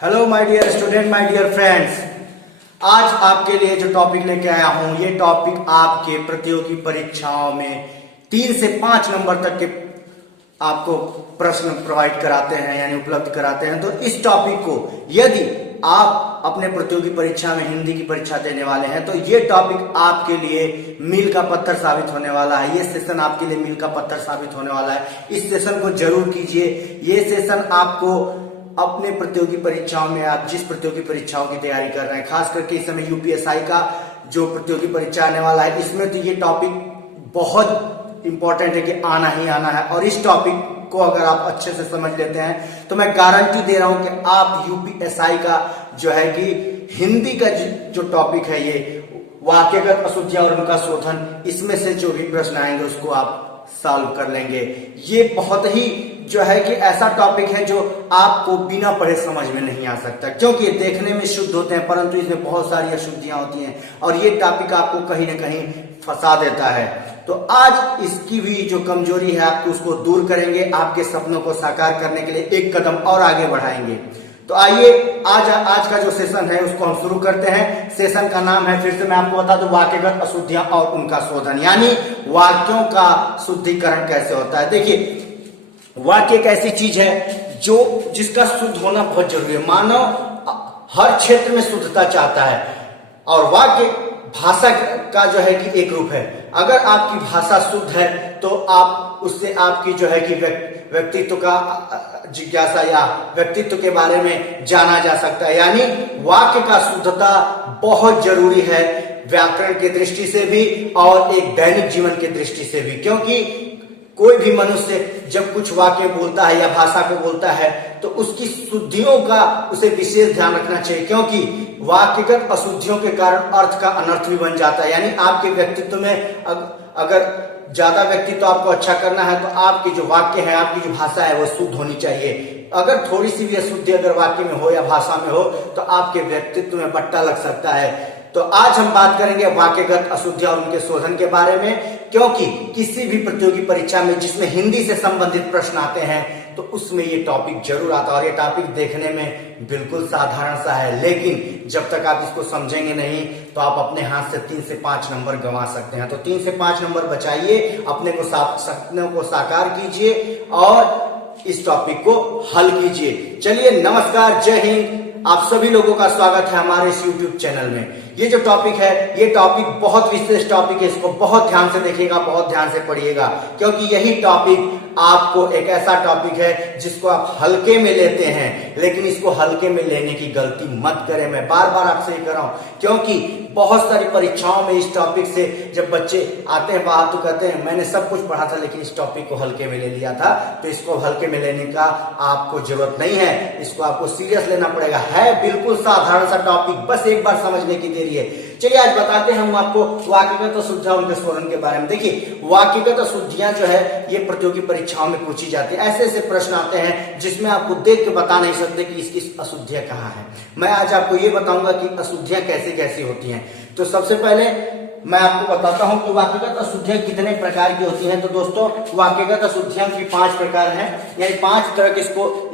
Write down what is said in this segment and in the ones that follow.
Hello my dear student, my dear friends. आज आपके लिए जो टॉपिक लेके आया हूं, ये टॉपिक आपके प्रतियोगी परीक्षाओं में 3 से 5 नंबर तक के आपको प्रश्न प्रोवाइड कराते हैं, यानी उपलब्ध कराते हैं। तो इस टॉपिक को यदि आप अपने प्रतियोगी परीक्षा में हिंदी की परीक्षा देने वाले हैं तो ये टॉपिक आपके लिए मील का पत्थर साबित होने वाला है। ये सेशन आपके लिए मील का पत्थर साबित होने वाला है। इस सेशन को जरूर कीजिए। ये सेशन आपको अपने प्रतियोगी परीक्षाओं में, आप जिस प्रतियोगी परीक्षाओं की तैयारी कर रहे हैं, खास करके इस समय यूपीएसआई का जो प्रतियोगी परीक्षा आने वाला है, इसमें तो ये टॉपिक बहुत इंपॉर्टेंट है कि आना ही आना है। और इस टॉपिक को अगर आप अच्छे से समझ लेते हैं तो मैं गारंटी दे रहा हूं कि आप यूपीएसआई का जो है कि हिंदी का जो टॉपिक है, ये वाक्यगत अशुद्धियां और उनका शोधन, इसमें से जो भी प्रश्न आएंगे उसको आप सॉल्व कर लेंगे। ये बहुत ही जो है कि ऐसा टॉपिक है जो आपको बिना पढ़े समझ में नहीं आ सकता, क्योंकि देखने में शुद्ध होते हैं परंतु इसमें बहुत सारी अशुद्धियां होती हैं और ये टॉपिक आपको कहीं ना कहीं फंसा देता है। तो आज इसकी भी जो कमजोरी है आपको उसको दूर करेंगे, आपके सपनों को साकार करने के लिए एक कदम और आगे बढ़ाएंगे। तो आइए आज का जो सेशन है उसको हम शुरू करते हैं। सेशन का नाम है, फिर से मैं आपको बता दूं, वाक्यगत अशुद्धियां और उनका शोधन, यानी वाक्यों का शुद्धिकरण कैसे होता है। देखिए, वाक्य एक ऐसी चीज है जिसका शुद्ध होना बहुत जरूरी है। मानव हर क्षेत्र में शुद्धता चाहता है और वाक्य भाषा का जो है कि एक रूप है। अगर आपकी भाषा शुद्ध है तो आप उससे आपकी जो है कि व्यक्तित्व का जिज्ञासा या व्यक्तित्व के बारे में जाना जा सकता है। यानी वाक्य का शुद्धता बहुत जरूरी है, व्याकरण की दृष्टि से भी और एक दैनिक जीवन की दृष्टि से भी। क्योंकि कोई भी मनुष्य जब कुछ वाक्य बोलता है या भाषा को बोलता है तो उसकी शुद्धियों का उसे विशेष ध्यान रखना चाहिए, क्योंकि वाक्यगत अशुद्धियों के कारण अर्थ का अनर्थ भी बन जाता है। यानी आपके व्यक्तित्व में अगर ज्यादा व्यक्तित्व आपको अच्छा करना है तो आपकी जो वाक्य है, आपकी जो भाषा है वो शुद्ध होनी चाहिए। अगर थोड़ी सी भी अशुद्धि अगर वाक्य में हो या भाषा में हो तो आपके व्यक्तित्व में बट्टा लग सकता है। तो आज हम बात करेंगे वाक्यगत अशुद्धियां और उनके शोधन के बारे में, क्योंकि किसी भी प्रतियोगी परीक्षा में जिसमें हिंदी से संबंधित प्रश्न आते हैं तो उसमें ये टॉपिक जरूर आता है। और ये टॉपिक देखने में बिल्कुल साधारण सा है, लेकिन जब तक आप इसको समझेंगे नहीं तो आप अपने हाथ से 3 से 5 नंबर गंवा सकते हैं। तो 3 से 5 नंबर बचाइए, अपने को सपनों को साकार कीजिए और इस टॉपिक को हल कीजिए। चलिए, नमस्कार, जय हिंद। आप सभी लोगों का स्वागत है हमारे इस YouTube चैनल में। ये जो टॉपिक है, ये टॉपिक बहुत विशेष टॉपिक है, इसको बहुत ध्यान से देखिएगा, बहुत ध्यान से पढ़िएगा, क्योंकि यही टॉपिक आपको एक ऐसा टॉपिक है जिसको आप हल्के में लेते हैं, लेकिन इसको हल्के में लेने की गलती मत करें। मैं बार बार आपसे ये कर रहा हूं, क्योंकि बहुत सारी परीक्षाओं में इस टॉपिक से जब बच्चे आते हैं बाहर तो कहते हैं मैंने सब कुछ पढ़ा था लेकिन इस टॉपिक को हल्के में ले लिया था। तो इसको हल्के में लेने का आपको जरूरत नहीं है, इसको आपको सीरियस लेना पड़ेगा। है बिल्कुल साधारण सा टॉपिक, बस एक बार समझने की देरी है। चलिए आज बताते हैं हम आपको वाक्यगत अशुद्धियां उनके शोधन के बारे में। देखिए, वाक्यगत अशुद्धियां जो है ये प्रतियोगी परीक्षाओं में पूछी जाती है। ऐसे ऐसे प्रश्न आते हैं जिसमें आपको देख के बता नहीं सकते कि इसकी अशुद्धियां कहाँ है। मैं आज आपको ये बताऊंगा कि अशुद्धियां कैसे कैसी होती हैं। तो सबसे पहले मैं आपको बताता हूं कि वाक्यगत अशुद्धियां कितने प्रकार की होती हैं। तो दोस्तों, वाक्यगत अशुद्धियां की 5 प्रकार हैं, यानी 5 तरह के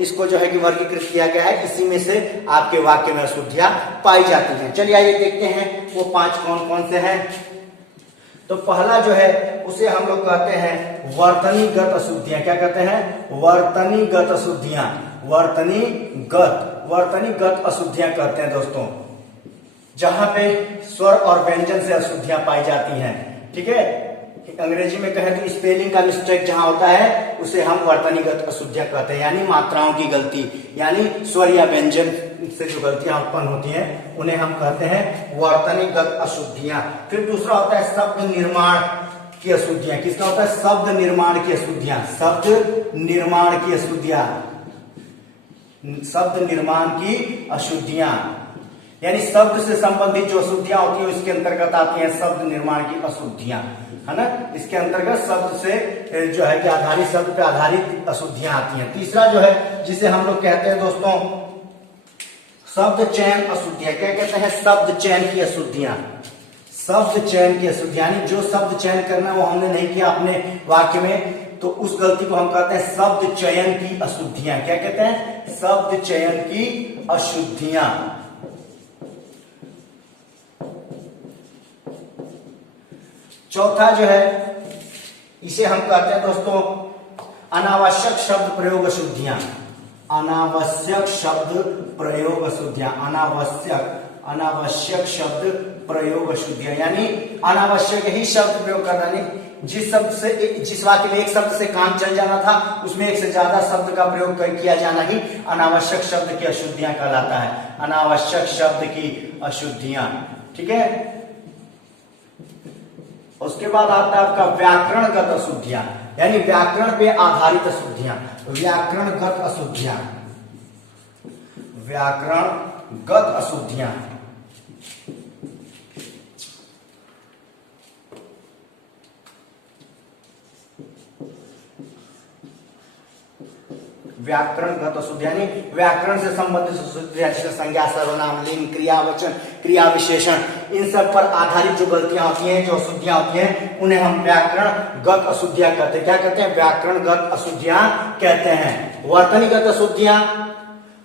इसको जो है कि वर्गीकृत किया गया है। इसी में से आपके वाक्य में अशुद्धियां पाई जाती हैं। चलिए आइए देखते हैं वो 5 कौन कौन से हैं। तो पहला जो है उसे हम लोग कहते हैं वर्तनीगत अशुद्धियां। क्या कहते हैं? वर्तनीगत अशुद्धियां। वर्तनीगत अशुद्धियां कहते हैं दोस्तों, जहां पे स्वर और व्यंजन से अशुद्धियां पाई जाती हैं। ठीक है, अंग्रेजी में कहें तो स्पेलिंग का मिस्टेक जहां होता है उसे हम वर्तनीगत अशुद्धियां कहते हैं, यानी मात्राओं की गलती, यानी स्वर या व्यंजन से जो गलतियां उत्पन्न होती हैं उन्हें हम कहते हैं वर्तनीगत अशुद्धियां। फिर दूसरा होता है शब्द निर्माण की अशुद्धियां। किसका होता है? शब्द निर्माण की अशुद्धियां। शब्द निर्माण की अशुद्धियां, शब्द निर्माण की अशुद्धियां, यानी शब्द से संबंधित जो अशुद्धियां होती है इसके अंतर्गत आती हैं शब्द निर्माण की अशुद्धियां, है ना। इसके अंतर्गत शब्द से जो है कि आधारित, शब्द पे आधारित अशुद्धियां आती हैं। तीसरा जो है जिसे हम लोग कहते हैं दोस्तों शब्द चयन अशुद्धियां। क्या कहते हैं? शब्द चयन की अशुद्धियां। शब्द चयन की अशुद्धियां, यानी जो शब्द चयन करना वो हमने नहीं किया अपने वाक्य में, तो उस गलती को हम कहते हैं शब्द चयन की अशुद्धियां। क्या कहते हैं? शब्द चयन की अशुद्धियां। चौथा जो है इसे हम कहते हैं दोस्तों अनावश्यक शब्द प्रयोग अशुद्धियां। अनावश्यक शब्द प्रयोग अशुद्धियां। अनावश्यक शब्द प्रयोग अशुद्धियां यानी अनावश्यक ही शब्द प्रयोग करना। नहीं, जिस वाक्य में एक शब्द से काम चल जाना था उसमें एक से ज्यादा शब्द का प्रयोग किया जाना ही अनावश्यक शब्द की अशुद्धियां कहलाता है। अनावश्यक शब्द की अशुद्धियां। ठीक है। उसके बाद आता है आपका व्याकरणगत अशुद्धियां यानी व्याकरण पे आधारित अशुद्धियां। व्याकरणगत अशुद्धियां। व्याकरणगत अशुद्धियां। व्याकरणगत अशुद्धि यानी व्याकरण से संबंधित अशुद्धियां जैसे संज्ञा, सर्वनाम, लिंग, क्रियावचन, क्रिया विशेषण, इन सब पर आधारित जो गलतियां होती हैं, जो अशुद्धियां होती हैं, उन्हें हम व्याकरणगत अशुद्धियां कहते हैं। क्या कहते हैं? व्याकरणगत अशुद्धियां कहते हैं। वर्तनीगत अशुद्धियां,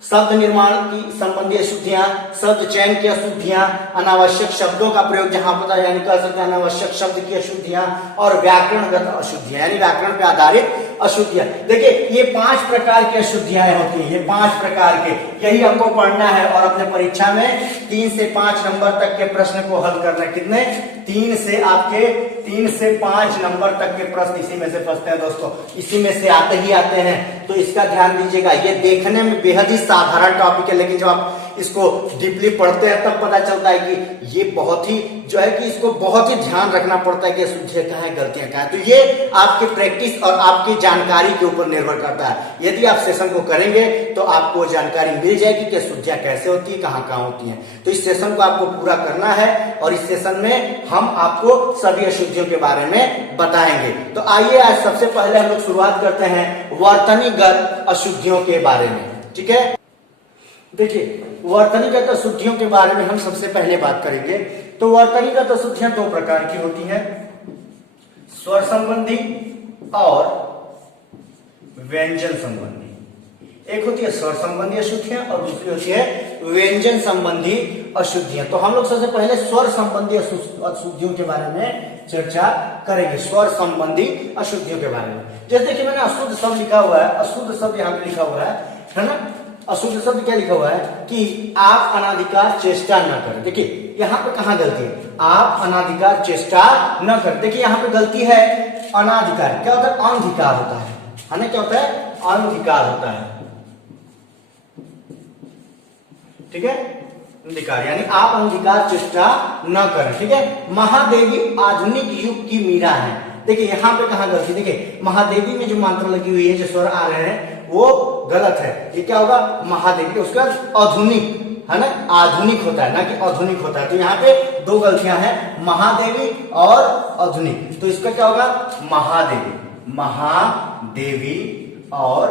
शब्द निर्माण की संबंधी अशुद्धियां, शब्द चयन की अशुद्धियां, अनावश्यक शब्दों का प्रयोग जहां पता यानी कह सकते हैं अनावश्यक शब्द की अशुद्धियां, और व्याकरणगत अशुद्धियां यानी व्याकरण पर आधारित अशुद्धियां। देखिए ये 5 प्रकार की अशुद्धियां होती हैं। ये 5 प्रकार के, यही हमको पढ़ना है और अपने परीक्षा में 3 से 5 नंबर तक के प्रश्न को हल करना है। कितने? 3 से 5 नंबर तक के प्रश्न इसी में से फंसते हैं दोस्तों, इसी में से आते ही आते हैं। तो इसका ध्यान दीजिएगा। ये देखने में बेहद ही साधारण टॉपिक है, लेकिन जब आप इसको डीपली पढ़ते हैं तब पता चलता है कि ये बहुत ही जो है कि इसको बहुत ही ध्यान रखना पड़ता है कि अशुद्धियां कहाँ है, गलतियां कहाँ है। तो ये आपकी प्रैक्टिस और आपकी जानकारी के ऊपर निर्भर करता है। यदि आप सेशन को करेंगे तो आपको जानकारी मिल जाएगी कि अशुद्धियां कैसे होती है, कहाँ कहाँ होती हैं। तो इस सेशन को आपको पूरा करना है और इस सेशन में हम आपको सभी अशुद्धियों के बारे में बताएंगे। तो आइए आज सबसे पहले हम लोग शुरुआत करते हैं वर्तनीगत अशुद्धियों के बारे में। ठीक है। देखिए वर्तनीगत अशुद्धियों के बारे में हम सबसे पहले बात करेंगे। तो वर्तनीगत अशुद्धियां 2 प्रकार की होती हैं, स्वर संबंधी और व्यंजन संबंधी। एक होती है स्वर संबंधी अशुद्धियां और दूसरी होती है व्यंजन संबंधी अशुद्धियां। तो हम लोग सबसे पहले स्वर संबंधी अशुद्धियों के बारे में चर्चा करेंगे। स्वर संबंधी अशुद्धियों के बारे में जैसे देखिए मैंने अशुद्ध शब्द लिखा हुआ है, अशुद्ध शब्द यहाँ पे लिखा हुआ है ना। अशुद्ध शब्द क्या लिखा हुआ है कि आप अनाधिकार चेष्टा न करें। देखिए यहाँ पे कहाँ गलती है? आप अनाधिकार चेष्टा न करें। देखिए यहाँ पे गलती है अनाधिकार। क्या होता है? अनधिकार होता है ना। क्या होता है? अनधिकार होता है। ठीक है। अधिकार यानी आप अनधिकार चेष्टा न करें। ठीक है। महादेवी आधुनिक युग की मीरा है। देखिए यहाँ पे कहाँ गलती? देखिए महादेवी में जो मात्रा लगी हुई है, जो स्वर आ रहे हैं वो गलत है। ये क्या होगा? महादेवी। उसके बाद आधुनिक है ना, आधुनिक होता है ना कि आधुनिक होता है। तो यहाँ पे 2 गलतियां हैं, महादेवी और आधुनिक। तो इसका क्या होगा? महादेवी, महादेवी और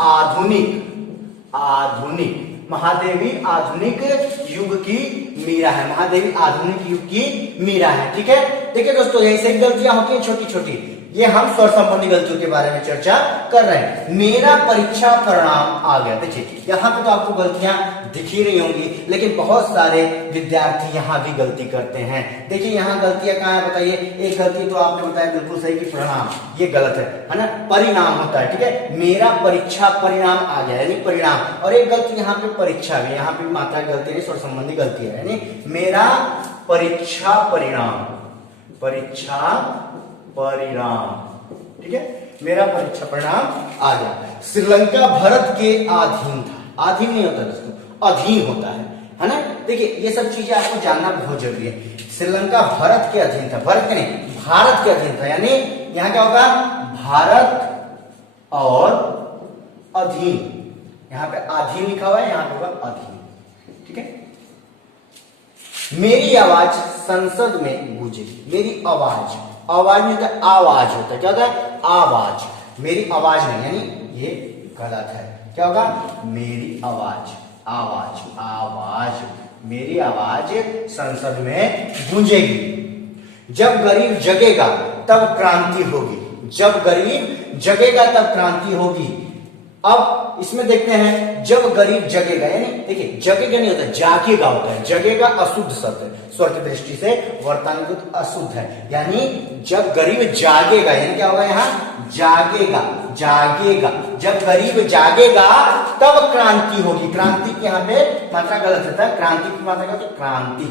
आधुनिक। आधुनिक महादेवी आधुनिक युग की मीरा है। महादेवी आधुनिक युग की मीरा है। ठीक है। देखिए दोस्तों यही से गलतियां होती हैं छोटी छोटी। ये हम स्वर संबंधी गलतियों के बारे में चर्चा कर रहे हैं। मेरा परीक्षा परिणाम आ गया। देखिए यहाँ पे तो आपको गलतियां दिख ही रही होंगी, लेकिन बहुत सारे विद्यार्थी यहाँ भी गलती करते हैं। देखिए यहाँ गलतियां कहाँ है बताइए? एक गलती तो आपने बताया बिल्कुल सही कि परिणाम, ये गलत है ना। परिणाम होता है। ठीक है। मेरा परीक्षा परिणाम आ गया यानी परिणाम। और एक गलती यहाँ पे परीक्षा भी, यहाँ पे मात्रा गलती है, स्वर संबंधी गलती है यानी मेरा परीक्षा परिणाम। परीक्षा परिणाम। ठीक है। मेरा परीक्षा परिणाम आ गया। श्रीलंका भारत के अधीन था। अधीन नहीं होता दोस्तों, अधीन होता है ना। देखिए ये सब चीजें आपको जानना बहुत जरूरी है। श्रीलंका भारत के अधीन था, भारत के नहीं भारत के अधीन था यानी यहाँ क्या होगा? भारत और अधीन। यहाँ पे अधीन लिखा हुआ है, यहाँ पे होगा अधीन। ठीक है। मेरी आवाज संसद में गूंजेगी। मेरी आवाज, आवाज नहीं होता, आवाज होता है। क्या होता है? आवाज। मेरी आवाज नहीं यानी ये गलत है। क्या होगा? मेरी आवाज, आवाज, आवाज, मेरी आवाज संसद में गूंजेगी। जब गरीब जगेगा तब क्रांति होगी। जब गरीब जगेगा तब क्रांति होगी। अब इसमें देखते हैं, जब गरीब जगेगा, यानी देखिए जगेगा नहीं होता, जागेगा होता है। जगेगा अशुद्ध शब्द है, स्वर की दृष्टि से वर्तमान अशुद्ध है, यानी जब गरीब जागेगा, यानी क्या होगा यहाँ, जागेगा, जागेगा। जब गरीब जागेगा तब क्रांति होगी। क्रांति की यहाँ पे मात्रा गलत होता है, क्रांति की मात्रा क्या, तो क्रांति,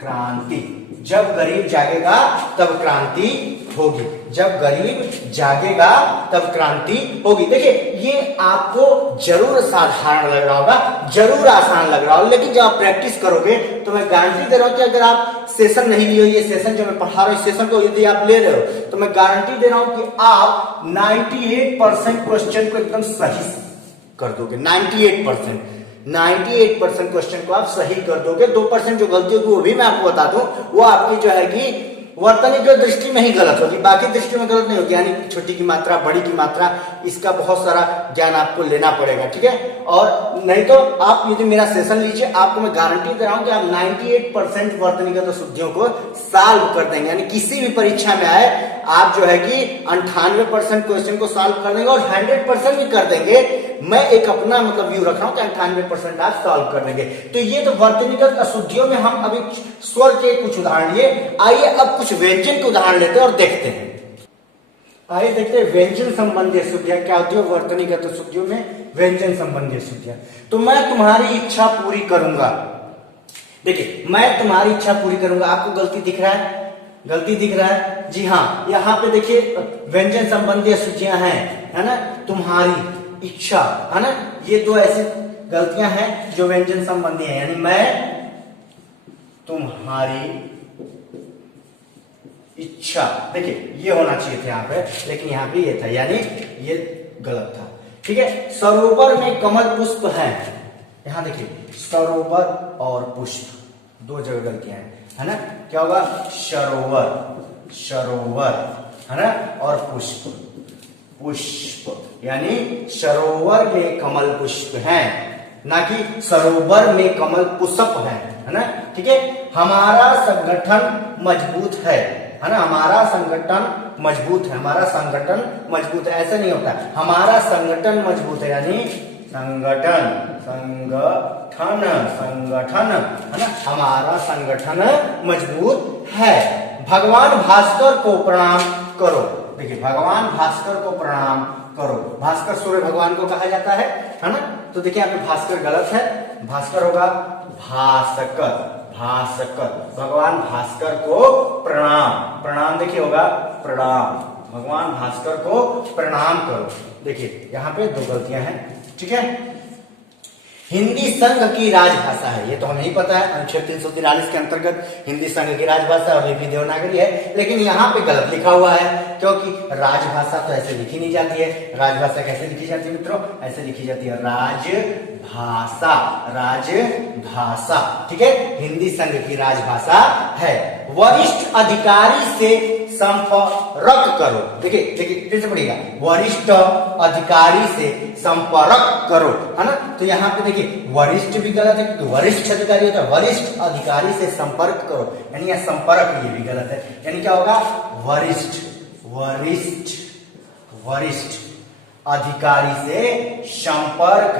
क्रांति। जब गरीब जागेगा तब क्रांति होगी, जब गरीब जागेगा तब क्रांति होगी। देखिए ये आपको जरूर साधारण लग रहा होगा, जरूर आसान लग रहा होगा, लेकिन जब आप प्रैक्टिस करोगे तो मैं गारंटी दे रहा हूं कि अगर आप सेशन नहीं लिए, ये सेशन जो मैं पढ़ा रहा हूं, इस सेशन को यदि आप ले रहे हो तो मैं गारंटी दे रहा हूं कि आप 98% क्वेश्चन को एकदम सही कर दोगे। 98% क्वेश्चन को आप सही कर दोगे। 2% जो गलती होगी वो भी मैं आपको बता दूं, वो आपकी जो है कि वर्तनी की दृष्टि में ही गलत होगी, बाकी दृष्टि में गलत नहीं होगी। यानी छोटी की मात्रा, बड़ी की मात्रा, इसका बहुत सारा ज्ञान आपको लेना पड़ेगा, ठीक है। और नहीं तो आप यदि मेरा सेशन लीजिए, आपको मैं गारंटी दे रहा हूं कि आप 98% वर्तनीगत अशुद्धियों को सॉल्व कर देंगे। यानी किसी भी परीक्षा में आए आप जो है कि 98% क्वेश्चन को सॉल्व कर देंगे और 100% भी कर देंगे। मैं एक अपना मतलब व्यू रख रहा हूं कि 98% आप सॉल्व कर देंगे। तो ये तो वर्तनीगत अशुद्धियों में हम अभी स्वर के कुछ उदाहरण लिए। आइए अब कुछ व्यंजन के उदाहरण लेते हैं और देखते हैं। आइए देखते हैं व्यंजन संबंधी अशुद्धियां क्या होती है वर्तनीगत अशुद्धियों में, व्यंजन संबंधी अशुद्धियां। तो मैं तुम्हारी इच्छा पूरी करूंगा। देखिए मैं तुम्हारी इच्छा पूरी करूंगा, आपको गलती दिख रहा है, गलती दिख रहा है, जी हाँ। यहाँ पे देखिए व्यंजन संबंधी अशुद्धियां हैं, है ना, तुम्हारी इच्छा, है ना, ये दो ऐसी गलतियां हैं जो व्यंजन संबंधी है। यानी मैं तुम्हारी इच्छा, देखिए ये होना चाहिए था यहाँ पे, लेकिन यहाँ पे ये था, यानी ये गलत था, ठीक है। सरोवर में कमल पुष्प है, यहां देखिए सरोवर और पुष्प दो जगह गलतियां हैं, है ना। क्या होगा, सरोवर, सरोवर, है ना, और पुष्प, पुष्प, यानी सरोवर में कमल पुष्प हैं, ना कि सरोवर में कमल पुष्प है ना, ठीक है। हमारा संगठन मजबूत है ना, हमारा संगठन मजबूत है, हमारा संगठन मजबूत है, ऐसा नहीं होता है, हमारा संगठन मजबूत है, यानी संगठन, संगठन, संगठन, है ना, हमारा संगठन मजबूत है। भगवान भास्कर को प्रणाम करो, देखिए भगवान भास्कर को प्रणाम करो, भास्कर सूर्य भगवान को कहा जाता है ना। तो देखिए यहाँ पे भास्कर गलत है, भास्कर होगा भास्कर, भास्कर। भगवान भास्कर को प्रणाम, प्रणाम देखिए होगा प्रणाम, भगवान भास्कर को प्रणाम करो। देखिए यहाँ पे दो गलतियां हैं, ठीक है। हिंदी संघ की राजभाषा है, ये तो हमें ही पता है, अनुच्छेद 343 के अंतर्गत हिंदी संघ की राजभाषा और ये भी देवनागरी है, लेकिन यहाँ पे गलत लिखा हुआ है, क्योंकि राजभाषा तो ऐसे लिखी नहीं जाती है। राजभाषा कैसे लिखी जाती है मित्रों, ऐसे लिखी जाती है राजभाषा, राजभाषा, ठीक है। हिंदी संघ की राजभाषा है। वरिष्ठ अधिकारी से संपर्क करो, देखिए देखिए फिर से पढ़िएगा, वरिष्ठ अधिकारी से संपर्क करो, है ना। तो यहाँ पे देखिए वरिष्ठ भी गलत है, क्योंकि वरिष्ठ अधिकारी होता है, वरिष्ठ अधिकारी से संपर्क करो, यानी यह संपर्क ये भी गलत है, यानी क्या होगा वरिष्ठ, वरिष्ठ, वरिष्ठ अधिकारी से संपर्क,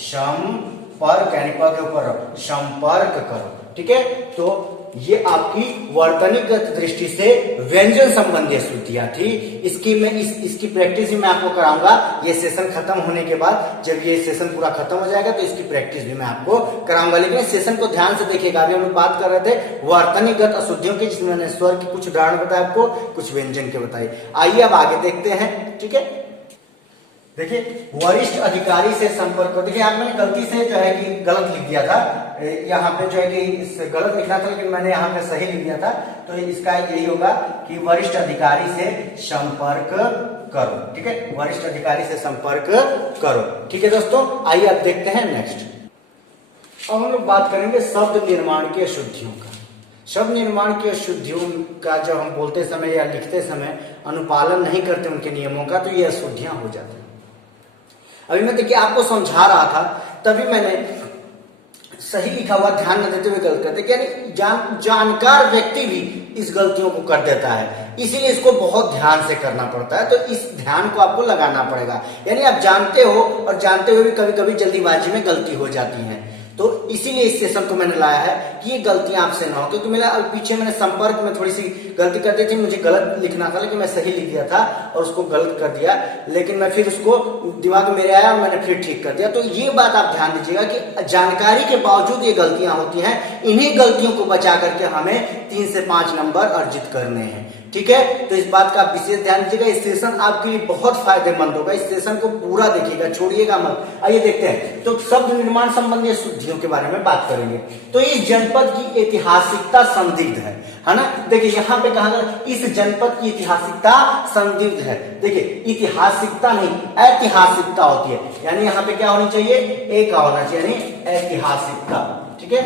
संपर्क यानी पद के ऊपर संपर्क करो, ठीक है। तो ये आपकी वर्तनीगत दृष्टि से व्यंजन संबंधी अशुद्धियां थी। इसकी प्रैक्टिस भी मैं आपको कराऊंगा। ये सेशन खत्म होने के बाद, जब ये सेशन पूरा खत्म हो जाएगा तो इसकी प्रैक्टिस भी मैं आपको कराऊंगा। लेकिन सेशन को ध्यान से देखिएगा। अभी हम लोग बात कर रहे थे वर्तनीगत अशुद्धियों की, जिसमें मैंने स्वर के कुछ उदाहरण बताए आपको, कुछ व्यंजन के बताए। आइए अब आगे देखते हैं, ठीक है। देखिए वरिष्ठ अधिकारी से संपर्क करो, देखिए आप मैंने गलती से जो है कि गलत लिख दिया था, यहाँ पे जो है कि इस गलत लिखना था, लेकिन मैंने यहाँ पे सही लिख दिया था। तो इसका यही होगा कि वरिष्ठ अधिकारी से संपर्क करो, ठीक है, वरिष्ठ अधिकारी से संपर्क करो, ठीक है दोस्तों। आइए अब देखते हैं नेक्स्ट। अब हम लोग बात करेंगे शब्द निर्माण की अशुद्धियों का। शब्द निर्माण की अशुद्धियों का जब हम बोलते समय या लिखते समय अनुपालन नहीं करते उनके नियमों का, तो ये अशुद्धियां हो जाती हैं। अभी मैं देखिए आपको समझा रहा था, तभी मैंने सही लिखा हुआ ध्यान न देते हुए गलत करते, यानी जानकार व्यक्ति भी इस गलतियों को कर देता है। इसीलिए इसको बहुत ध्यान से करना पड़ता है। तो इस ध्यान को आपको लगाना पड़ेगा। यानी आप जानते हो और जानते हुए भी कभी कभी जल्दीबाजी में गलती हो जाती है। तो इसीलिए इस सेशन को मैंने लाया है कि ये गलतियां आपसे ना हो। क्योंकि मेरा पीछे मैंने संपर्क में थोड़ी सी गलती कर दी थी, मुझे गलत लिखना था लेकिन मैं सही लिख दिया था और उसको गलत कर दिया, लेकिन मैं फिर उसको दिमाग में मेरे आया और मैंने फिर ठीक कर दिया। तो ये बात आप ध्यान दीजिएगा कि जानकारी के बावजूद ये गलतियां होती हैं। इन्हीं गलतियों को बचा करके हमें 3 से 5 नंबर अर्जित करने हैं। ठीक है, तो इस बात का आप विशेष ध्यान दीजिएगा। इस सेशन आपके लिए बहुत फायदेमंद होगा। इस सेशन को पूरा देखिएगा, छोड़िएगा मत। आइए देखते हैं। तो शब्द निर्माण संबंधी शुद्धियों के बारे में बात करेंगे। तो इस जनपद की ऐतिहासिकता संदिग्ध है ना। देखिए यहाँ पे कहा गया इस जनपद की ऐतिहासिकता संदिग्ध है। देखिए ऐतिहासिकता नहीं, ऐतिहासिकता होती है। यानी यहाँ पे क्या होनी चाहिए, एक होना चाहिए, यानी ऐतिहासिकता। ठीक है,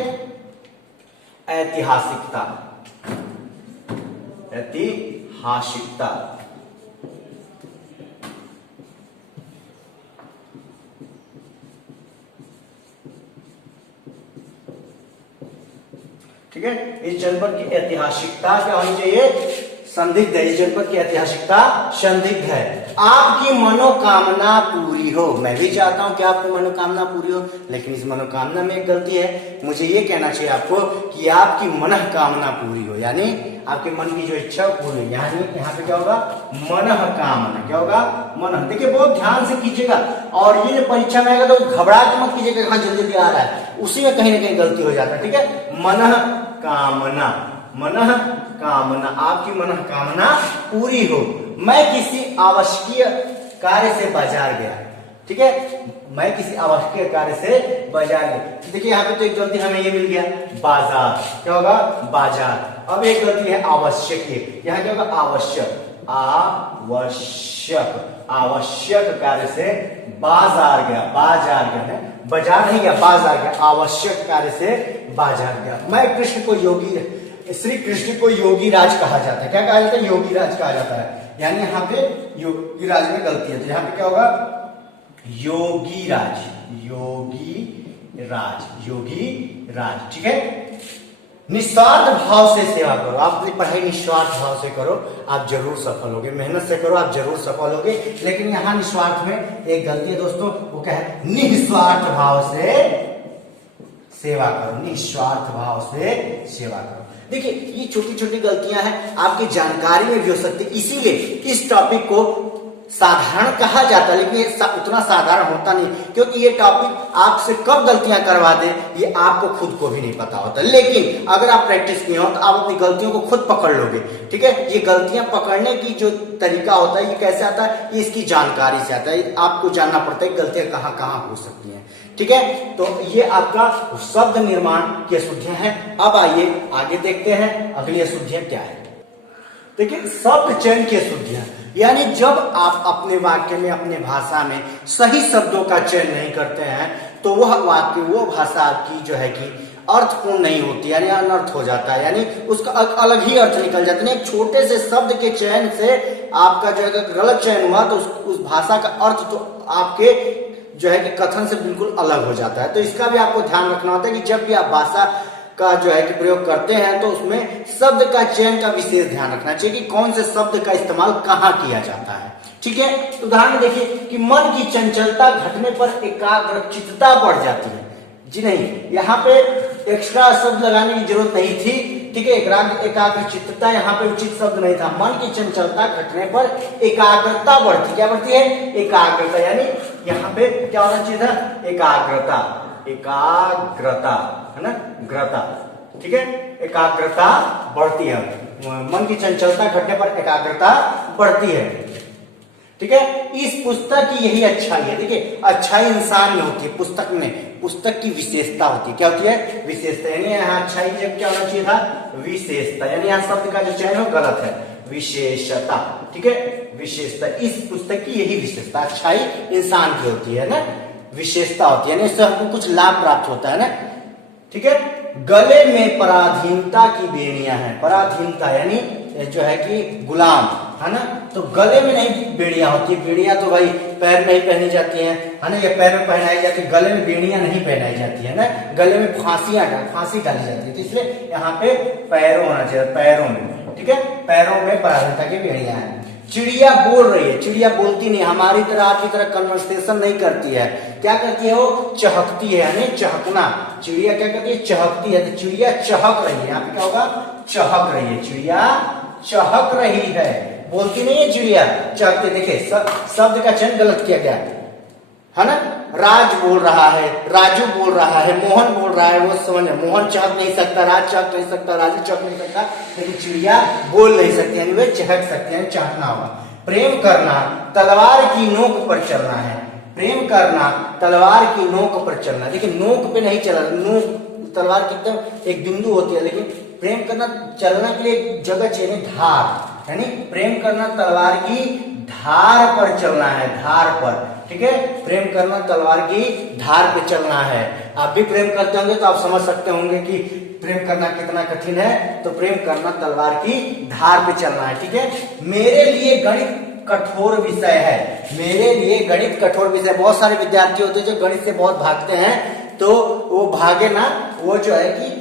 ऐतिहासिकता, ऐतिहासिकता। ठीक है, इस जनपद की ऐतिहासिकता क्या होनी चाहिए, संदिग्ध है। इस जनपद की ऐतिहासिकता संदिग्ध है। आपकी मनोकामना पूरी हो। मैं भी चाहता हूं कि आपकी मनोकामना पूरी हो, लेकिन इस मनोकामना में एक गलती है। मुझे ये कहना चाहिए आपको कि आपकी मनोकामना पूरी हो, यानी आपके मन की जो इच्छा पूरी हो। यानी यहाँ पे क्या होगा, मनोकामना। क्या होगा, मन। देखिए बहुत ध्यान से कीजिएगा, और ये जो परीक्षा में आएगा तो घबरा के मत कीजिएगा, हाँ जल्दी जल्दी आ रहा है, उसी में कहीं ना कहीं गलती हो जाता है। ठीक है, मनोकामना, मनोकामना, आपकी मनोकामना पूरी हो। मैं किसी आवश्यकीय कार्य से बाजार गया। ठीक है, मैं किसी आवश्यकीय कार्य से बाजार गया। देखिए यहाँ पे तो एक गलती हमें ये मिल गया, बाजार। क्या होगा, बाजार। अब एक गलती है आवश्यक, यहाँ क्या होगा, आवश्यक। आवश्यक, आवश्यक कार्य से बाजार गया, बाजार गया है, बाजार नहीं गया, बाजार गया। आवश्यक कार्य से बाजार गया। मैं कृष्ण को योगी, श्री कृष्ण को योगी राज कहा जाता है। क्या कहा जाता है, योगी राज कहा जाता है। यानी यहाँ पे योगी राज में गलती है, तो यहाँ पे क्या होगा, योगी राज, योगी राज, योगी राज। ठीक है, निस्वार्थ भाव से सेवा करो। आप अपनी पढ़ाई निस्वार्थ भाव से करो, आप जरूर सफल होगे। मेहनत से करो, आप जरूर सफल होगे। लेकिन यहाँ निस्वार्थ में एक गलती है दोस्तों, वो क्या है, निस्वार्थ भाव से सेवा करो, निस्वार्थ भाव से सेवा करो। देखिए ये छोटी छोटी गलतियां हैं, आपकी जानकारी में भी हो सकती है। इसीलिए इस टॉपिक को साधारण कहा जाता है, लेकिन ये उतना साधारण होता नहीं, क्योंकि ये टॉपिक आपसे कब गलतियां करवा दे ये आपको खुद को भी नहीं पता होता। लेकिन अगर आप प्रैक्टिस किए हो तो आप अपनी गलतियों को खुद पकड़ लोगे। ठीक है, ये गलतियां पकड़ने की जो तरीका होता है, ये कैसे आता है, ये इसकी जानकारी से आता है। आपको जानना पड़ता है गलतियां कहाँ कहाँ हो सकती हैं। ठीक है, तो ये आपका शब्द निर्माण की अशुद्धियां हैं। अब आइए आगे देखते हैं अगली अशुद्धियां क्या है। देखिए शब्द चयन की अशुद्धियां, यानी जब आप अपने वाक्य में, अपने भाषा में सही शब्दों का चयन नहीं करते हैं तो वह वाक्य, वो भाषा आपकी जो है कि अर्थपूर्ण नहीं होती, यानी अनर्थ हो जाता है, यानी उसका अलग ही अर्थ निकल जाता है। एक छोटे से शब्द के चयन से आपका जो है गलत चयन हुआ तो उस भाषा का अर्थ तो आपके जो है कि कथन से बिल्कुल अलग हो जाता है। तो इसका भी आपको ध्यान रखना होता है कि जब भी आप भाषा का जो है कि प्रयोग करते हैं तो उसमें शब्द का चयन का विशेष ध्यान रखना चाहिए कि कौन से शब्द का इस्तेमाल कहाँ किया जाता है। ठीक है, उदाहरण देखिए कि मन की चंचलता घटने पर एकाग्रचित्तता बढ़ जाती है। जी नहीं, यहाँ पे एक्स्ट्रा शब्द लगाने की जरूरत नहीं थी। ठीक है, एकाग्रचित्तता यहाँ पे उचित शब्द नहीं था। मन की चंचलता घटने पर एकाग्रता बढ़ती, क्या बढ़ती है, एकाग्रता। यानी यहाँ पे क्या होना चाहिए था, एकाग्रता, एकाग्रता है ना, ग्रता। ठीक है, एकाग्रता बढ़ती है। मन की चंचलता घटने पर एकाग्रता बढ़ती है। ठीक है, इस पुस्तक की यही अच्छाई है। देखिए अच्छाई इंसान में होती है, पुस्तक में, पुस्तक की विशेषता होती है। क्या होती है, विशेषता। यानी यहाँ अच्छाई जब क्या होना चाहिए था, विशेषता। यानी यहाँ शब्द का जो चयन है गलत है, विशेषता। ठीक है, विशेषता। इस पुस्तक की यही विशेषता, अच्छाई इंसान की होती है ना, विशेषता होती है, इससे हमको कुछ लाभ प्राप्त होता है ना। ठीक है, गले में पराधीनता की बेड़ियां हैं। पराधीनता यानी जो है कि गुलाम, है ना। तो गले में नहीं बेड़ियां होती, बेड़ियां तो भाई पैर में ही पहनी जाती हैं, है ना, ये पैर में पहनाई जाती है, गले में बेड़ियां नहीं पहनाई जाती है ना। गले में फांसी डाली जाती है, तो इसलिए यहाँ पे पैरों होना चाहिए, पैरों में। ठीक है, पैरों में पराधीनता की बेड़ियां हैं। चिड़िया बोल रही है, चिड़िया बोलती नहीं, हमारी तरह आपकी तरह कन्वर्सेशन नहीं करती है। क्या करती है वो? चहकती है, यानी चहकना। चिड़िया क्या करती है? चहकती है। तो चिड़िया चहक रही है, यहाँ पे क्या होगा? चहक रही है, चिड़िया चहक रही है, बोलती नहीं है चिड़िया, चहकते। देखिए शब्द का चयन गलत किया गया है ना। राज बोल रहा है, राजू बोल रहा है, मोहन बोल रहा है, वो समझ, मोहन चहक नहीं सकता, राज चहक नहीं सकता, राजू चहक नहीं सकता, लेकिन चिड़िया बोल नहीं सकती, यानी वे चहक सकते हैं, चहकना होगा। प्रेम करना तलवार की नोक पर चलना है, प्रेम करना तलवार की नोक पर चलना। देखिए नोक पे नहीं चलना, नोक तलवार की एकदम एक बिंदु होती है, लेकिन प्रेम करना चलने के लिए एक जगह चाहिए, धार, यानी प्रेम करना तलवार की धार पर चलना है, धार पर, ठीक है। प्रेम करना तलवार की धार पे चलना है। आप भी प्रेम करते होंगे तो आप समझ सकते होंगे कि प्रेम करना कितना कठिन है। तो प्रेम करना तलवार की धार पे चलना है, ठीक है। मेरे लिए गणित कठोर विषय है, मेरे लिए गणित कठोर विषय। बहुत सारे विद्यार्थी होते हैं जो गणित से बहुत भागते हैं, तो वो भागे ना, वो जो है कि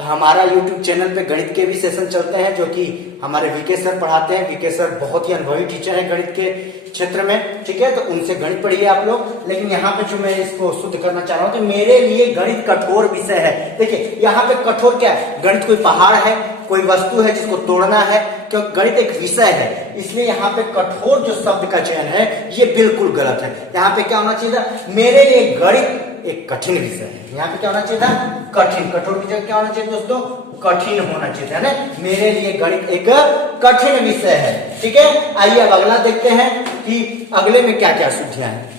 हमारा YouTube चैनल पे गणित के भी सेशन चलते हैं, जो कि हमारे वीके सर पढ़ाते हैं। वीके सर बहुत ही अनुभवी टीचर है गणित के क्षेत्र में, ठीक है। तो उनसे गणित पढ़िए आप लोग। लेकिन यहाँ पे जो मैं इसको शुद्ध करना चाह रहा हूँ, तो मेरे लिए गणित कठोर विषय है। देखिए यहाँ पे कठोर क्या है? गणित कोई पहाड़ है, कोई वस्तु है जिसको तोड़ना है, क्योंकि गणित एक विषय है, इसलिए यहाँ पे कठोर जो शब्द का चयन है ये बिल्कुल गलत है। यहाँ पे क्या होना चाहिए था? मेरे लिए गणित एक कठिन विषय है। यहाँ पे क्या होना चाहिए था? कठिन। कठोर विषय क्या होना चाहिए दोस्तों? कठिन होना चाहिए था ना। मेरे लिए गणित एक कठिन विषय है, ठीक है। आइए अब अगला देखते हैं कि अगले में क्या क्या शुद्धियां हैं।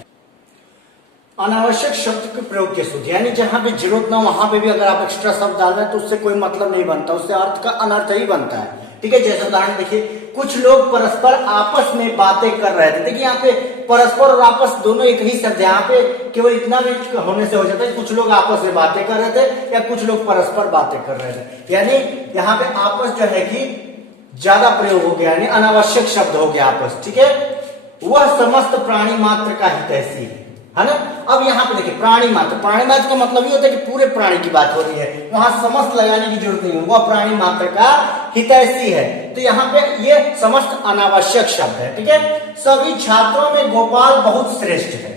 अनावश्यक शब्द के प्रयोग के शुद्ध, यानी जहां पे जरूरत ना वहां पे भी अगर आप एक्स्ट्रा शब्द डाल रहे हैं तो उससे कोई मतलब नहीं बनता, उससे अर्थ का अनर्थ ही बनता है, ठीक है। जैसे उदाहरण देखिए, कुछ लोग परस्पर आपस में बातें कर रहे थे। देखिए यहाँ पे परस्पर और आपस दोनों एक ही शब्द है। यहाँ पे केवल इतना भी होने से हो जाता है कुछ लोग आपस में बातें कर रहे थे या कुछ लोग परस्पर बातें कर रहे थे, यानी यहाँ पे आपस जो है कि ज्यादा प्रयोग हो गया, यानी अनावश्यक शब्द हो गया आपस, ठीक है। वह समस्त प्राणी मात्र का हितैषी है ना। अब यहाँ पे देखिए प्राणी मात्र का मतलब ये होता है कि पूरे प्राणी की बात हो रही है, वहां समस्त लगाने की जरूरत नहीं है, वह प्राणी मात्र का हितैषी है। तो यहाँ पे ये समस्त अनावश्यक शब्द है, ठीक है। सभी छात्रों में गोपाल बहुत श्रेष्ठ है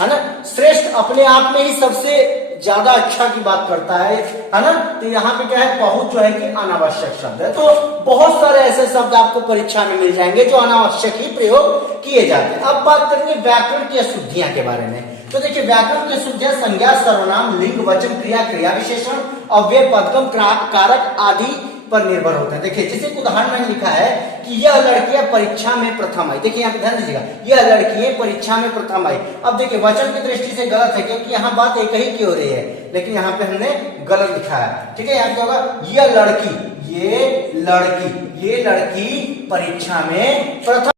ना। श्रेष्ठ अपने आप में ही सबसे ज्यादा अच्छा की बात करता है ना। तो यहाँ पे क्या है? बहुत जो है कि अनावश्यक शब्द है। तो बहुत सारे ऐसे शब्द आपको परीक्षा में मिल जाएंगे जो अनावश्यक ही प्रयोग किए जाते हैं। अब बात करेंगे व्याकरण की अशुद्धियां के बारे में। तो देखिए व्याकरण की अशुद्धियां संज्ञा, सर्वनाम, लिंग, वचन, क्रिया, क्रिया विशेषण, अव्यय, पदगम, कारक आदि पर निर्भर होता है। देखिए जैसे उदाहरण में लिखा है कि यह लड़कियां परीक्षा में प्रथम आई। देखिए यहाँ पे ध्यान दीजिएगा, यह लड़कियां परीक्षा में प्रथम आई। अब देखिए वचन की दृष्टि से गलत है, क्योंकि यहाँ बात एक ही की हो रही है, लेकिन यहाँ पे हमने गलत लिखा है, ठीक है। यहाँ क्या होगा? यह लड़की, ये लड़की परीक्षा में प्रथम